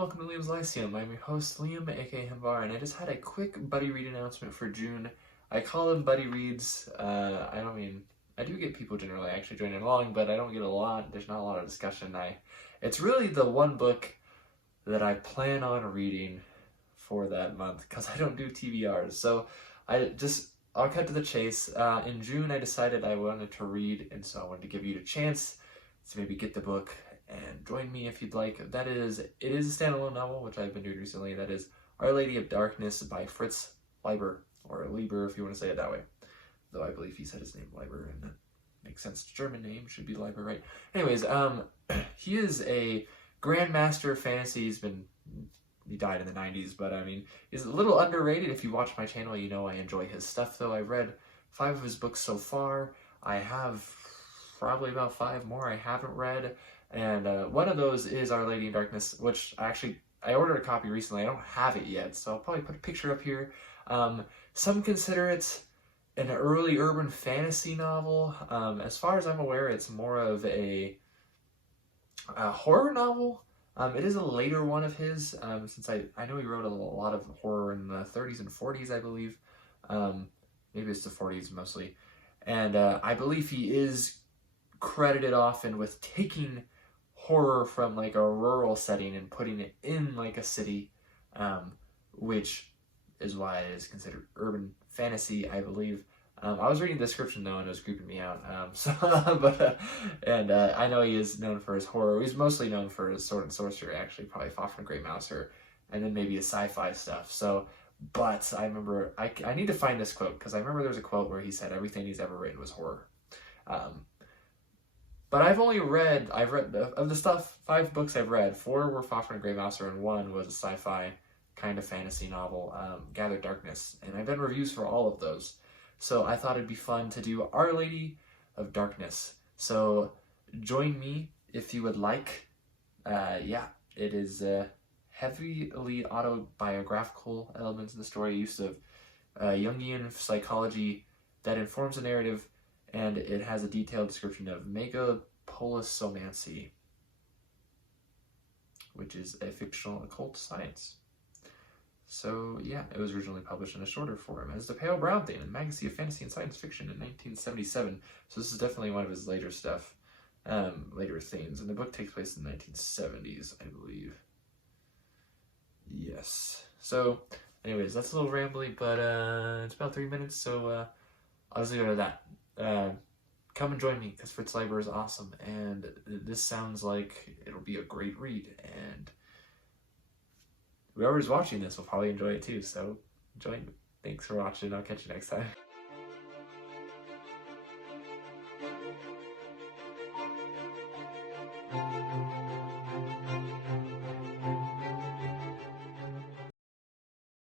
welcome to Liam's Lyceum. I'm your host, Liam, aka Himbar, and I just had a quick buddy read announcement for June. I call them buddy reads. I do get people generally actually joining along, but I don't get a lot. There's not a lot of discussion. It's really the one book that I plan on reading for that month, because I don't do TBRs. So I'll cut to the chase. In June, I decided I wanted to read, and so I wanted to give you a chance to maybe get the book and join me if you'd like. It is a standalone novel, which I've been doing recently. That is Our Lady of Darkness by Fritz Leiber, or Lieber if you want to say it that way. Though I believe he said his name Leiber, and that makes sense. German name should be Leiber, right? Anyways, he is a grandmaster of fantasy. He died in the 90s, but I mean, he's a little underrated. If you watch my channel, you know I enjoy his stuff, though. I've read 5 of his books so far. I have probably about 5 more I haven't read. And one of those is Our Lady in Darkness, which I ordered a copy recently. I don't have it yet, so I'll probably put a picture up here. Some consider it an early urban fantasy novel. As far as I'm aware, it's more of a horror novel. It is a later one of his, since I know he wrote a lot of horror in the 30s and 40s, I believe. Maybe it's the 40s mostly. And I believe he is credited often with taking horror from like a rural setting and putting it in like a city, which is why it is considered urban fantasy, I believe. I was reading the description though, and it was creeping me out. I know he is known for his horror. He's mostly known for his sword and sorcery, actually, probably Fafnir Grey Mouser, and then maybe his sci-fi stuff. But I remember, I need to find this quote, because I remember there's a quote where he said everything he's ever written was horror. But I've read of the 5 books I've read, 4 were Fafnir Grey Mouser, and 1 was a sci-fi kind of fantasy novel, Gathered Darkness. And I've done reviews for all of those. So I thought it'd be fun to do Our Lady of Darkness. So join me if you would like. It is heavily autobiographical elements in the story, use of Jungian psychology that informs the narrative, and it has a detailed description of megapolasomancy, which is a fictional occult science. So yeah, it was originally published in a shorter form as The Pale Brown Thing, a magazine of fantasy and science fiction in 1977. So this is definitely one of his later stuff, later themes. And the book takes place in the 1970s, I believe. Yes. So anyways, that's a little rambly, but it's about 3 minutes, so I'll just leave it at that. Come and join me, because Fritz Leiber is awesome, and this sounds like it'll be a great read, and whoever's watching this will probably enjoy it too, so join me. Thanks for watching. I'll catch you next time.